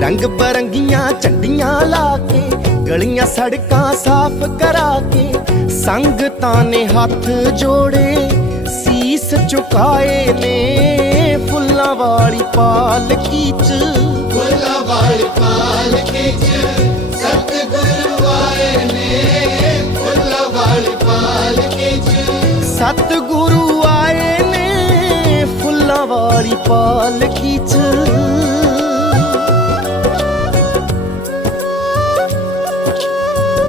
रंग बरंगियां झंडियां लाके गलियां सड़कां साफ करा के संगतां ने हाथ जोड़े शीस झुकाए ने फुल्लां वाली पालकी च फुल्लां वाली पालकी च सतगुरु आए ने फुल्लां वाली पालकी च सतगुरु आए ने फुल्लां वाली पालकी च।